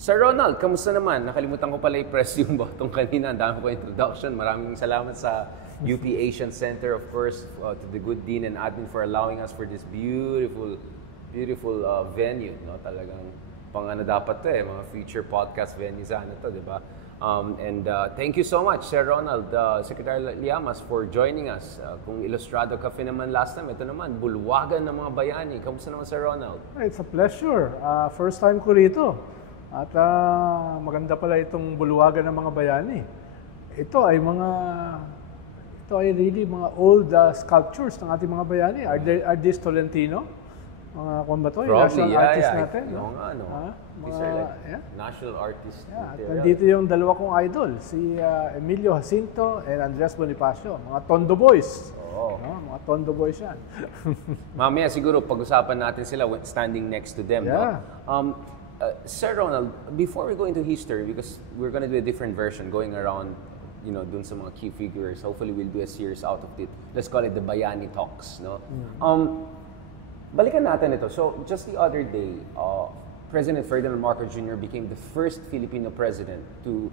Sir Ronald, kamusta naman? Nakalimutan ko pala i-press yung button kanina. Ang dami ko introduction. Maraming salamat sa UP Asian Center, of course, to the good dean and admin for allowing us for this beautiful venue. No? Talagang pang ano dapat to mga future podcast venue sa ano to, di ba? And thank you so much, Sir Ronald, Secretary Llamas, for joining us. Kung Ilustrado Cafe naman last time, ito naman, bulwagan ng mga bayani. Kamusta naman, Sir Ronald? It's a pleasure. First time ko rito. At maganda pala itong bulwagan ng mga bayani. Ito ay really mga old sculptures ng ating mga bayani. Are these Tolentino? Mga kung ba ito? Yung national artist natin. No? These are like national artists. At nandito yung dalawa kong idol, si Emilio Jacinto and Andres Bonifacio. Mga Tondo Boys. Mga Tondo Boys yan. Mamaya siguro pag-usapan natin sila standing next to them. Yeah. No? Sir Ronald, before we go into history, because we're going to do a different version going around, dun sa mga key figures, hopefully we'll do a series out of it. Let's call it the Bayani Talks. No? Balikan natin ito. So, just the other day, President Ferdinand Marcos Jr. became the first Filipino president to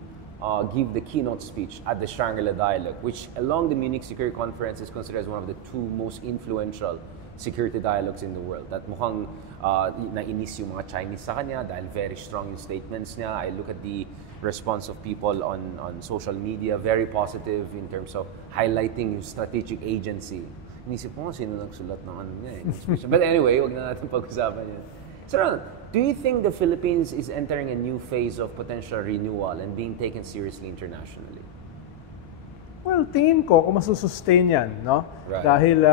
give the keynote speech at the Shangri-La Dialogue, which along the Munich Security Conference is considered as one of the two most influential security dialogues in the world. At mukhang nainis yung mga Chinese sa kanya dahil very strong yung statements niya. I look at the response of people on social media, very positive in terms of highlighting yung strategic agency. Inisip ko sino nagsulat ng ano niya eh. But anyway, wag na natin pag-usapan yan. So, do you think the Philippines is entering a new phase of potential renewal and being taken seriously internationally? Well, tingin ko kung masusustain yan, no? Right. Dahil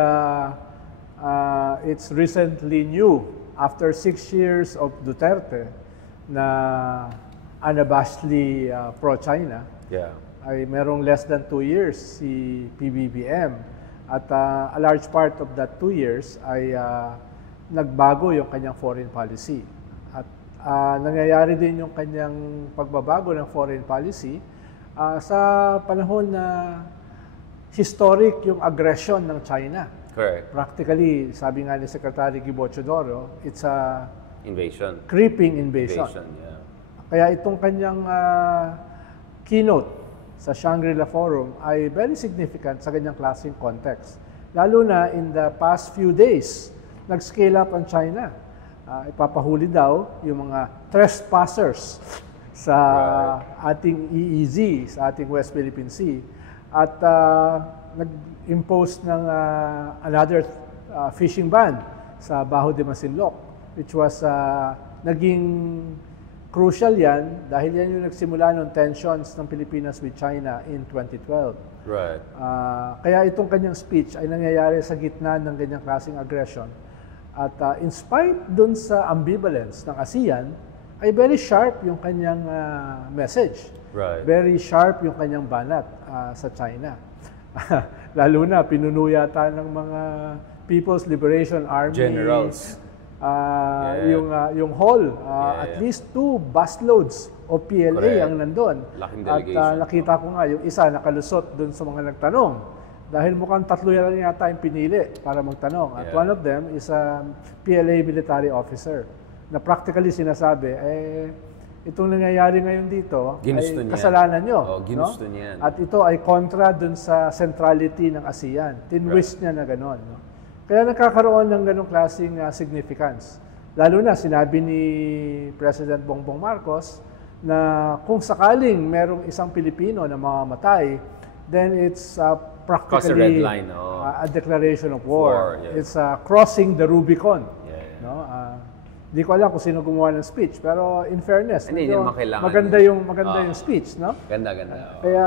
it's recently new after 6 years of Duterte na unabashedly pro-China. Yeah. Ay merong less than 2 years si PBBM at a large part of that 2 years ay nagbago yung kanyang foreign policy. At nangyayari din yung kanyang pagbabago ng foreign policy sa panahon na historic yung aggression ng China. Correct. Practically, sabi nga ni Secretary Gibo Chodoro, it's a invasion. Creeping invasion. Yeah. Kaya itong kanyang keynote sa Shangri-La Forum ay very significant sa ganyang klaseng context. Lalo na in the past few days, nag-scale up ang China. Ipapahuli daw yung mga trespassers sa ating EEZ, sa ating West Philippine Sea. At nag-impose ng another fishing ban sa Baho de Masinloc, which was naging crucial yan dahil yan yung nagsimula ng tensions ng Pilipinas with China in 2012. Right. Kaya itong kanyang speech ay nangyayari sa gitna ng ganyang klaseng aggression. At in spite dun sa ambivalence ng ASEAN, ay very sharp yung kanyang message. Right. Very sharp yung kanyang banat sa China. Lalo na, pinuno yata ng mga People's Liberation Army. Generals. Yung hall. At least 2 busloads o PLA Correct. ang nandun. Laking delegation. At nakita ko nga, yung isa nakalusot dun sa mga nagtanong. Dahil mukhang 3 yan yata yung pinili para magtanong. At one of them is a PLA military officer na practically sinasabi, itong nangyayari ngayon dito ginusto ay niya. kasalanan nyo. Ginusto niya. At ito ay kontra dun sa centrality ng ASEAN. Tinwist niya na gano'n. No? Kaya nagkakaroon ng ganong klaseng significance. Lalo na sinabi ni President Bongbong Marcos na kung sakaling merong isang Pilipino na mamamatay, then it's practically a red line, a declaration of war. Yes. It's crossing the Rubicon. Yeah. No? Di ko alam kung sino gumawa ng speech, pero in fairness, maganda yung speech, no? Ganda. Kaya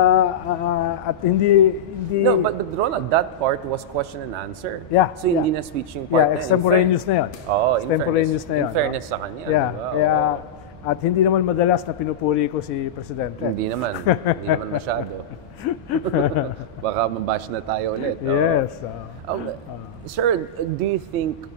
at hindi No, but Ronald, that part was question and answer. Yeah. So hindi na speech yung part. Yeah, extemporaneous na 'yon. Extemporaneous na 'yon. In fairness sa kanya, yeah. diba? Kaya at hindi naman madalas na pinupuri ko si Presidente. Hindi naman masyado. Baka mabash na tayo ulit. Yes. Sir, do you think,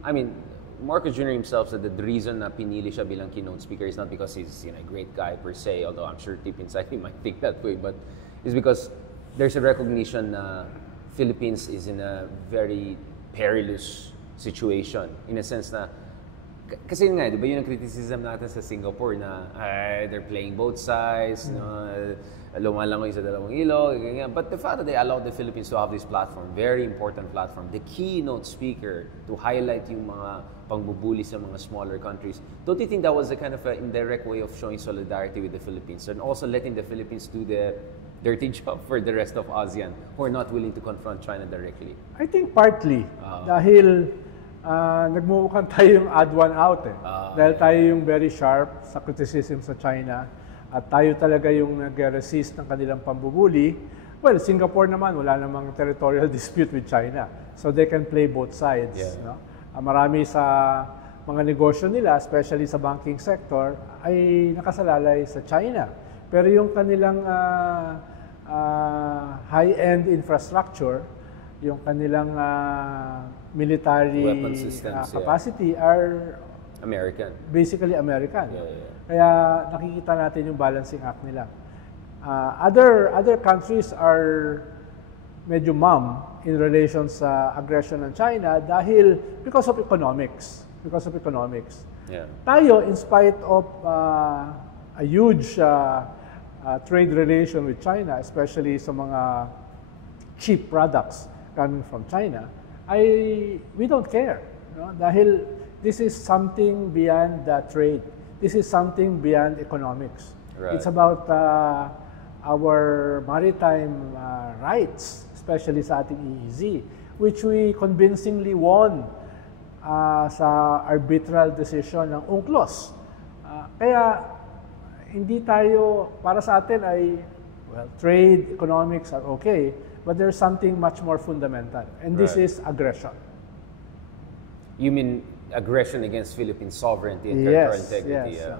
Marcos Jr. himself said that the reason na pinili siya bilang keynote speaker is not because he's a great guy per se, although I'm sure deep inside he might think that way, but it's because there's a recognition na Philippines is in a very perilous situation in a sense na Kasi yun nga, di ba yun ang criticism natin sa Singapore na they're playing both sides, no? Lumalangoy sa dalawang ilog, ganyan. But the fact that they allowed the Philippines to have this platform, very important platform, the keynote speaker to highlight yung mga pangbubuli sa mga smaller countries, don't you think that was a kind of an indirect way of showing solidarity with the Philippines and also letting the Philippines do the dirty job for the rest of ASEAN who are not willing to confront China directly? I think partly, dahil nagmumukhang tayo yung odd one out eh. Dahil tayo yung very sharp sa criticism sa China at tayo talaga yung nag-resist ng kanilang pambubuli. Well, Singapore naman, wala namang territorial dispute with China. So they can play both sides. Yeah. No? Marami sa mga negosyo nila, especially sa banking sector, ay nakasalalay sa China. Pero yung kanilang high-end infrastructure, yung kanilang military Weapon systems, capacity are basically American. Kaya nakikita natin yung balancing act nila. Other countries are medyo mum in relation sa aggression ng China dahil because of economics. Yeah. Tayo, in spite of a huge trade relation with China, especially sa mga cheap products coming from China, we don't care. No? Dahil this is something beyond trade. This is something beyond economics. Right. It's about our maritime rights, especially sa ating EEZ, which we convincingly won sa arbitral decision ng UNCLOS. Kaya hindi tayo, para sa atin ay, well, trade, economics are okay, but there's something much more fundamental, and this is aggression. You mean aggression against Philippine sovereignty and territorial integrity? Yes.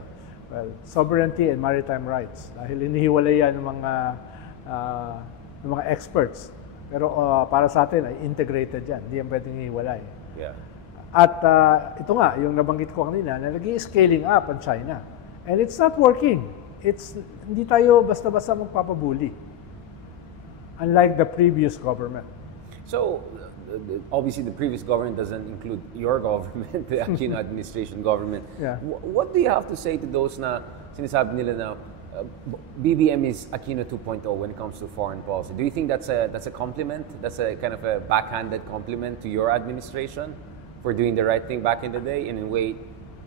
Well, sovereignty and maritime rights. Dahil inihiwalay yan ng mga experts. Pero para sa atin ay integrated yan. Hindi yan pwedeng ihiwalay. Yeah. At ito nga, yung nabanggit ko kanina, na nag-i-scaling up ang China. And it's not working. Hindi tayo basta-basta magpapabuli. Unlike the previous government. So, obviously the previous government doesn't include your government, the Aquino administration government. Yeah. What do you have to say to those na sinasabi nila na BBM is Aquino 2.0 when it comes to foreign policy? Do you think that's a compliment? That's a kind of a backhanded compliment to your administration for doing the right thing back in the day and in a way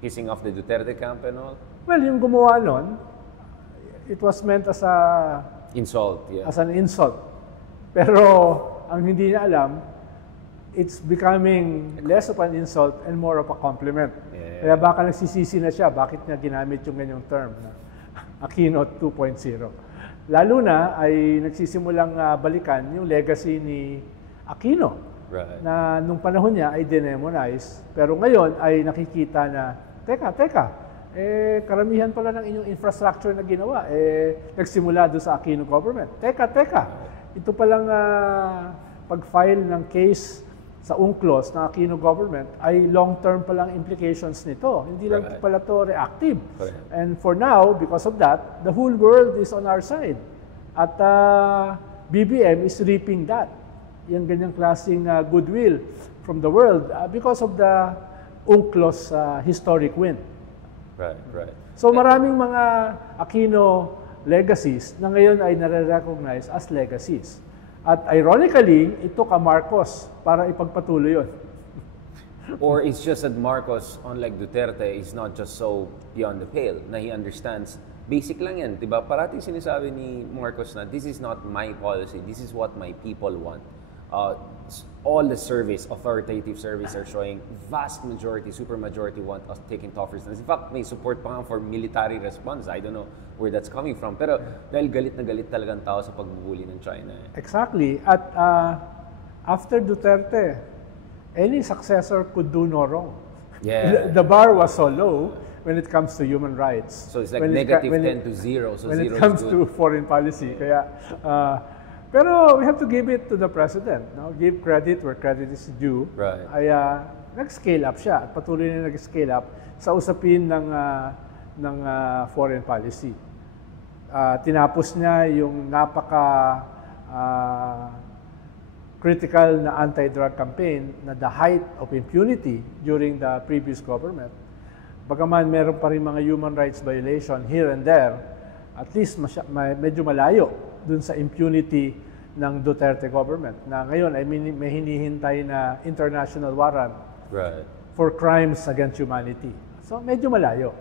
pissing off the Duterte camp and all? Well, yung gumawa nun, it was meant as insult, yeah. As an insult. Pero ang hindi niya alam, it's becoming less of an insult and more of a compliment. Yeah. Kaya baka nagsisisi na siya, bakit niya ginamit yung ganyang term na Aquino 2.0. Lalo na ay nagsisimulang balikan yung legacy ni Aquino. Right. Na nung panahon niya ay demonize, pero ngayon ay nakikita na, teka, karamihan pala ng inyong infrastructure na ginawa, nagsimula doon sa Aquino government. Teka, ito palang pag-file ng case sa UNCLOS na Aquino government ay long-term palang implications nito. Hindi lang pala to reactive. Correct. And for now, because of that, the whole world is on our side. At BBM is reaping that. Yung ganyang klaseng goodwill from the world because of the UNCLOS historic win. Right. So maraming mga Aquino legacies na ngayon ay nare-recognize as legacies. At ironically, it took a Marcos para ipagpatuloy yun. Or it's just that Marcos, unlike Duterte, is not just so beyond the pale na he understands. Basic lang yan, diba? Parating sinasabi ni Marcos na this is not my policy, this is what my people want. All the surveys, authoritative surveys are showing vast majority, super majority want us taking tougher stance. In fact, may support pa nga for military response. I don't know where that's coming from. Pero dahil galit na galit talagang tao sa pagbubuli ng China. Exactly. At after Duterte, any successor could do no wrong. Yeah. The bar was so low when it comes to human rights. So it's like negative 10 to 0. So when zero it comes is good. to foreign policy. Kaya, pero we have to give it to the president. No? Give credit where credit is due. Right. Ay nag-scale up siya at patuloy na nag-scale up sa usapin ng foreign policy. Tinapos niya yung critical na anti-drug campaign na the height of impunity during the previous government. Bagaman meron pa rin mga human rights violation here and there, at least medyo malayo dun sa impunity ng Duterte government na ngayon ay may hinihintay na international warrant for crimes against humanity. So medyo malayo.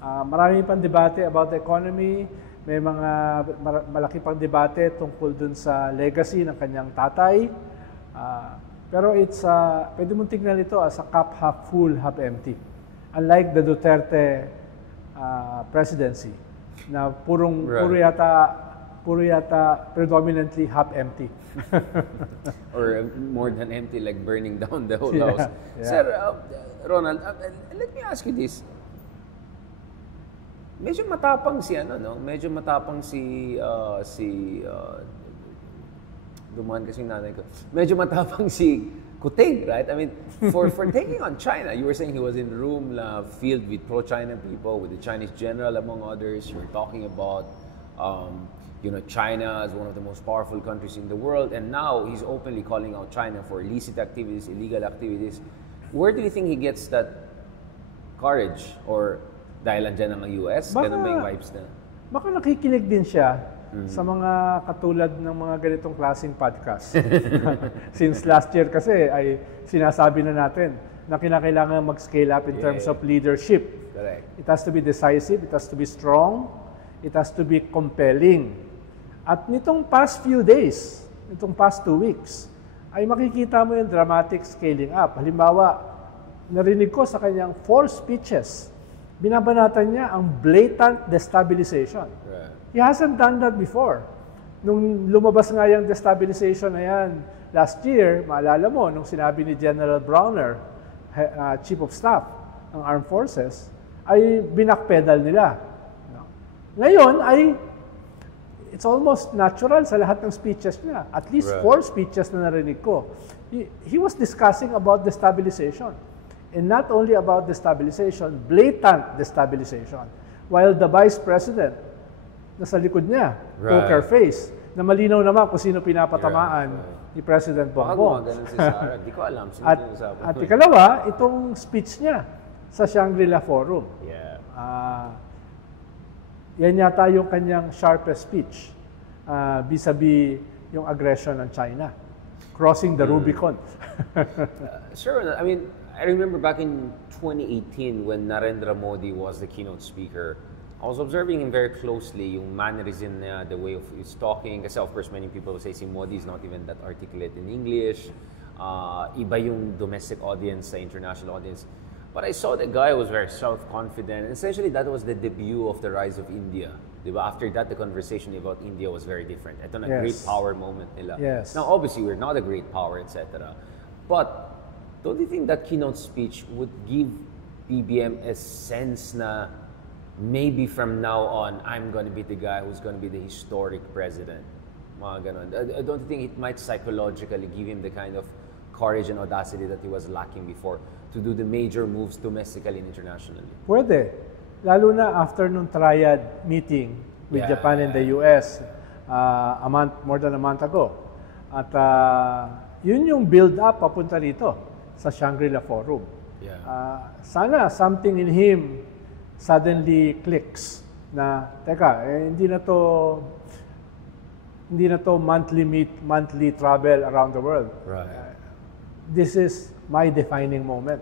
Marami pang debate about the economy, may mga malaki pang debate tungkol dun sa legacy ng kanyang tatay. Pero pwede mong tignan ito as a cup half full, half empty. Unlike the Duterte presidency, na puro yata predominantly half empty. Or more than empty, like burning down the whole house. Yeah. Sir, Ronald, let me ask you this. Medyo matapang si Medyo matapang dumaan kasi yung nanay ko. Medyo matapang si Kuting, right? I mean, for taking on China, you were saying he was in a room filled with pro-China people, with the Chinese general among others. You were talking about China as one of the most powerful countries in the world, and now he's openly calling out China for illicit activities, illegal activities. Where do you think he gets that courage? Or dahil andyan ang US? Ganun ba yung vibes na? Baka nakikinig din siya sa mga katulad ng mga ganitong klaseng podcast. Since last year kasi ay sinasabi na natin na kinakailangan mag-scale up in terms of leadership. Correct. It has to be decisive, it has to be strong, it has to be compelling. At nitong past few days, nitong past 2 weeks, ay makikita mo yung dramatic scaling up. Halimbawa, narinig ko sa kanyang 4 speeches, binabanatan niya ang blatant destabilization. Right. He hasn't done that before. Nung lumabas nga yung destabilization na yan last year, maalala mo, nung sinabi ni General Browner, Chief of Staff ng Armed Forces, ay binakpedal nila. Ngayon ay it's almost natural sa lahat ng speeches niya. At least 4 speeches na narinig ko. He was discussing about destabilization. And not only about destabilization, blatant destabilization. While the Vice President, nasa likod niya, poker face, na malinaw naman kung sino pinapatamaan ni President Bongbong. Si Sarah. Di ko alam. At ikalawa, itong speech niya sa Shangri-La Forum. Yan yata yung kanyang sharpest speech vis-a-vis yung aggression ng China. Crossing the Rubicon. Sure. I mean, I remember back in 2018 when Narendra Modi was the keynote speaker, I was observing him very closely, yung mannerism niya, the way of his talking. Kasi of course, many people say si Modi is not even that articulate in English. Iba yung domestic audience sa international audience. But I saw the guy was very self-confident. Essentially, that was the debut of the rise of India. Diba? After that, the conversation about India was very different. Ito na great power moment nila. Yes. Now, obviously, we're not a great power, etc. But don't you think that keynote speech would give BBM a sense na maybe from now on, I'm going to be the guy who's going to be the historic president? Mga ganon. Don't you think it might psychologically give him the kind of courage and audacity that he was lacking before to do the major moves domestically and internationally? Pwede. Lalo na after nung triad meeting with Japan and the US more than a month ago. At yun yung build-up papunta rito sa Shangri-La Forum. Sana something in him suddenly clicks na, teka, hindi na to monthly travel around the world. Right. This is my defining moment.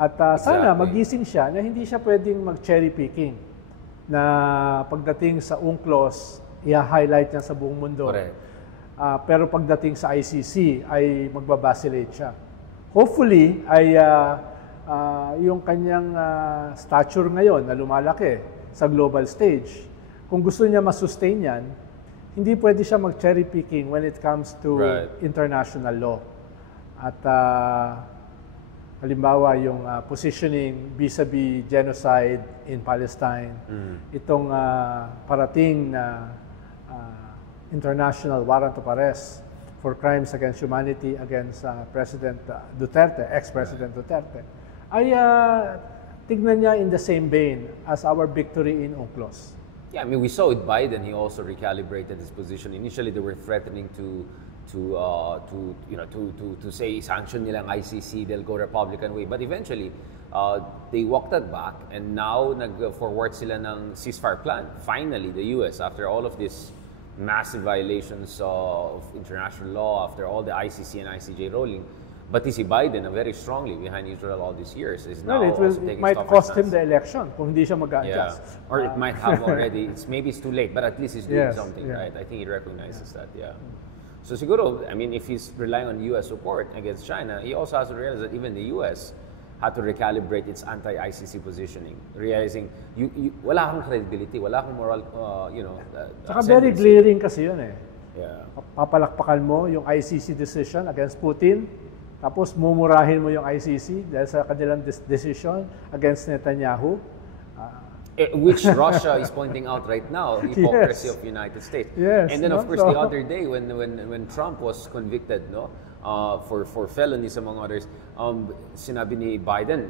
At sana magising siya na hindi siya pwedeng mag-cherry picking na pagdating sa UNCLOS, i-highlight niya sa buong mundo. Pero pagdating sa ICC ay magbabacillate siya. Hopefully ay yung kanyang stature ngayon na lumalaki sa global stage, kung gusto niya masustain yan, hindi pwede siya mag-cherry picking when it comes to international law. At halimbawa yung positioning vis-a-vis genocide in Palestine, itong parating na international warrant of arrest for crimes against humanity against President Duterte, ex-President Duterte, ay tignan niya in the same vein as our victory in UNCLOS. Yeah, I mean, we saw with Biden, he also recalibrated his position. Initially, they were threatening to say sanction nila ang ICC, they'll go Republican way. But eventually, they walked that back, and now nag-forward sila ng ceasefire plan. Finally, the US, after all of these massive violations of international law, after all the ICC and ICJ rolling, but si Biden, very strongly behind Israel all these years, is now it might cost him the election kung hindi siya mag-adjust. Yeah. Or it might have already. Maybe it's too late, but at least he's doing something, right? I think he recognizes that, So siguro, I mean, if he's relying on US support against China, he also has to realize that even the US had to recalibrate its anti-ICC positioning, realizing wala akong credibility, wala akong moral, Saka very glaring kasi yun eh. Yeah. Papalakpakan mo yung ICC decision against Putin, tapos mumurahin mo yung ICC dahil sa kanilang decision against Netanyahu. Which Russia is pointing out right now, hypocrisy of United States. Yes, and then of course the other day when Trump was convicted, for felonies among others, sinabi ni Biden,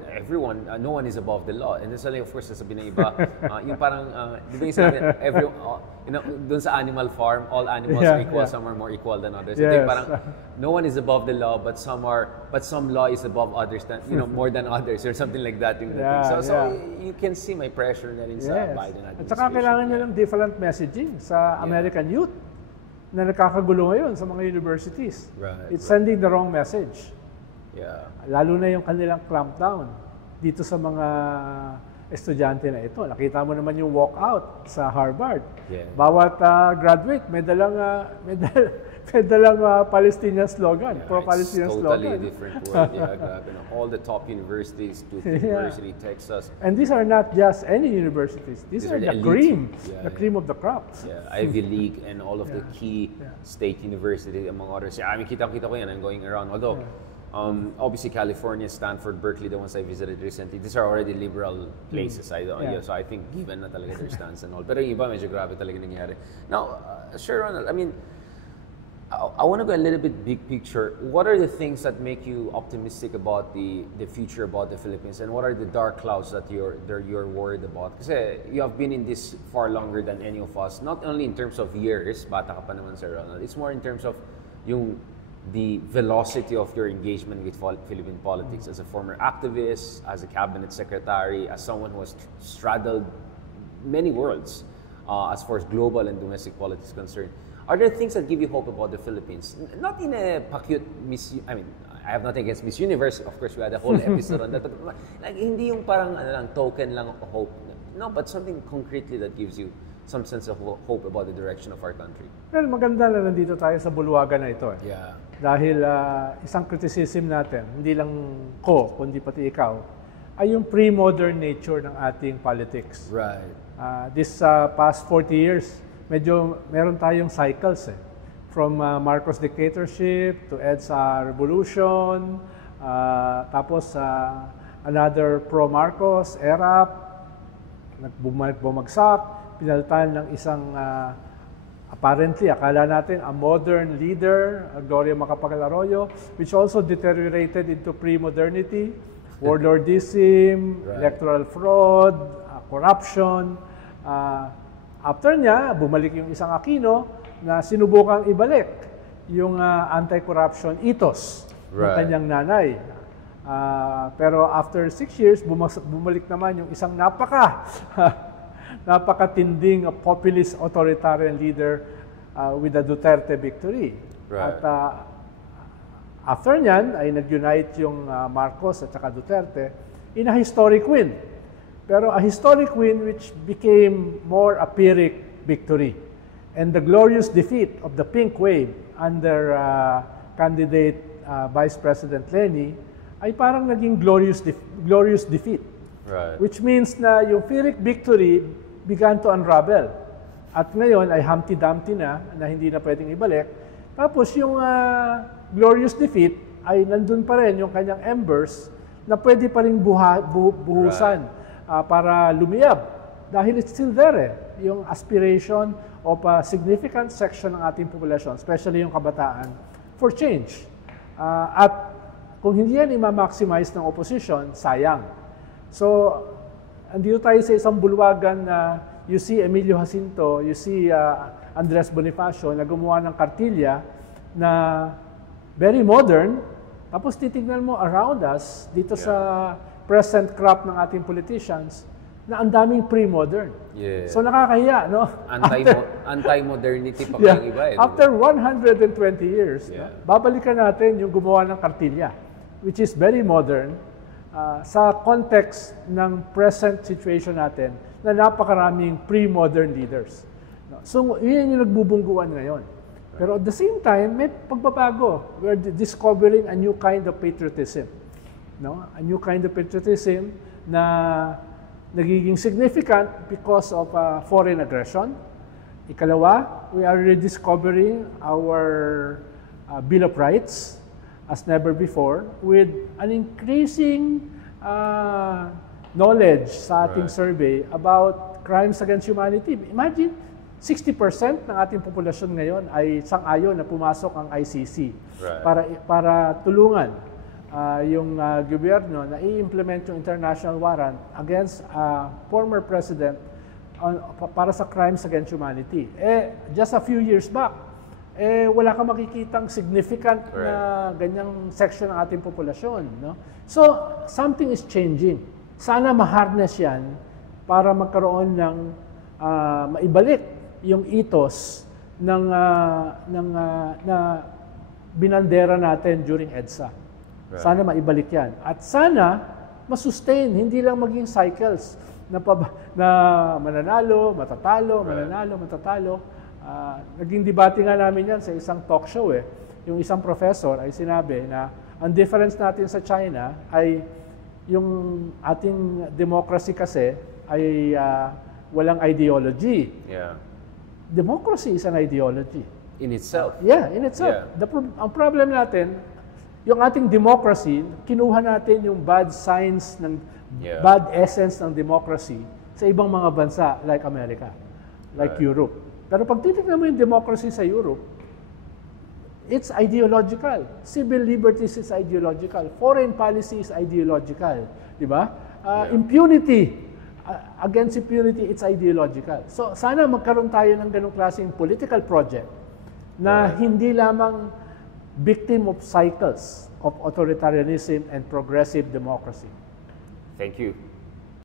no one is above the law. And then suddenly, of course, sasabi ng iba, yung parang, di ba yung sinabi, dun sa Animal Farm, all animals are equal, some are more equal than others. Yes. Ito yung parang, no one is above the law, but some law is above others, more than others, or something like that. So you can see my pressure na rin sa Biden administration. At saka kailangan nyo ng different messaging sa American youth na nakakagulo ngayon sa mga universities. It's sending the wrong message. Yeah. Lalo na yung kanilang clampdown dito sa mga estudyante na ito. Nakita mo naman yung walkout sa Harvard. Yeah. Bawat graduate may dalang Palestinian slogan, pro-Palestinian slogan. It's totally different world. Grabe. All the top universities, Duke University, Texas. And these are not just any universities. These are the cream, the cream of the crop. Yeah, Ivy League and all of the key state universities, among others. I mean, kita-kita ko yan, I'm going around. Although, obviously California, Stanford, Berkeley, the ones I visited recently, these are already liberal places. So I think given na talaga their stance and all. Pero yung iba, medyo grabe talaga nangyari. Now, Sir Ronald, I mean, I want to go a little bit big picture. What are the things that make you optimistic about the future about the Philippines, and what are the dark clouds that you're worried about? Kasi you have been in this far longer than any of us, not only in terms of years, bata ka pa naman, Sir Ronald, it's more in terms of the velocity of your engagement with Philippine politics as a former activist, as a cabinet secretary, as someone who has straddled many worlds as far as global and domestic politics is concerned. Are there things that give you hope about the Philippines? Not in a pa-cute I mean, I have nothing against Miss Universe. Of course, we had a whole episode on that. But like, hindi yung parang token lang of hope. No, but something concretely that gives you some sense of hope about the direction of our country. Well, maganda na nandito tayo sa bulwagan na ito. Yeah. Dahil isang criticism natin, hindi lang ko, kundi pati ikaw, ay yung pre-modern nature ng ating politics. Right. This past 40 years, medyo meron tayong cycles From Marcos dictatorship to EDSA revolution, tapos another pro-Marcos era, bumagsak, pinalitan ng isang apparently, akala natin, a modern leader, Gloria Macapagal Arroyo, which also deteriorated into pre-modernity, warlordism, electoral fraud, corruption. After niya, bumalik yung isang Aquino na sinubukang ibalik yung anti-corruption ethos ng kanyang nanay. Pero after 6 years, bumalik naman yung isang napakatinding populist authoritarian leader with the Duterte victory. At after nyan, ay nag-unite yung Marcos at saka Duterte in a historic win. Pero a historic win which became more a Pyrrhic victory. And the glorious defeat of the pink wave under candidate Vice President Leni ay parang naging glorious defeat. Which means na yung Pyrrhic victory began to unravel. At ngayon ay Humpty Dumpty na hindi na pwedeng ibalik. Tapos yung glorious defeat ay nandun pa rin yung kanyang embers na pwede pa rin buhusan para lumiyab. Dahil it's still there yung aspiration of a significant section ng ating populasyon, especially yung kabataan, for change. At kung hindi yan i-maximize ng opposition, sayang. So, andito tayo sa isang bulwagan na you see Emilio Jacinto, you see Andres Bonifacio na gumawa ng kartilya na very modern, tapos titignan mo around us, dito sa present crop ng ating politicians na ang daming pre-modern. Yeah. So nakakahiya, no? Anti-modernity pa Yeah. yung iba eh. After 120 years, Yeah. no, babalikan natin yung gumawa ng kartilya, which is very modern, sa context ng present situation natin na napakaraming pre-modern leaders. No? So, yun yung nagbubungguan ngayon. Pero at the same time, may pagbabago. We're discovering a new kind of patriotism. No? A new kind of patriotism na nagiging significant because of foreign aggression. Ikalawa, we are rediscovering our Bill of Rights as never before with an increasing knowledge sa ating survey about crimes against humanity. Imagine, 60% ng ating populasyon ngayon ay sang-ayon na pumasok ang ICC para tulungan yung gobyerno na i-implement yung international warrant against former president para sa crimes against humanity. Just a few years back, wala kang makikitang significant na ganyang section ng ating populasyon. No? So, something is changing. Sana ma-harness yan para magkaroon ng maibalik yung ethos na binandera natin during EDSA. Sana maibalik yan. At sana masustain, hindi lang maging cycles na mananalo, matatalo, mananalo, matatalo. Naging debate nga namin yan sa isang talk show eh. Yung isang professor ay sinabi na ang difference natin sa China ay yung ating democracy kasi ay walang ideology. Yeah. Democracy is an ideology. In itself. Yeah, in itself. Yeah. Ang problem natin, yung ating democracy, kinuha natin yung bad signs bad essence ng democracy sa ibang mga bansa like America, like Europe. Pero pag titignan mo yung democracy sa Europe, it's ideological. Civil liberties is ideological. Foreign policy is ideological. Di ba? Impunity, against impunity, it's ideological. So sana magkaroon tayo ng ganong klaseng political project na hindi lamang victim of cycles of authoritarianism and progressive democracy. Thank you.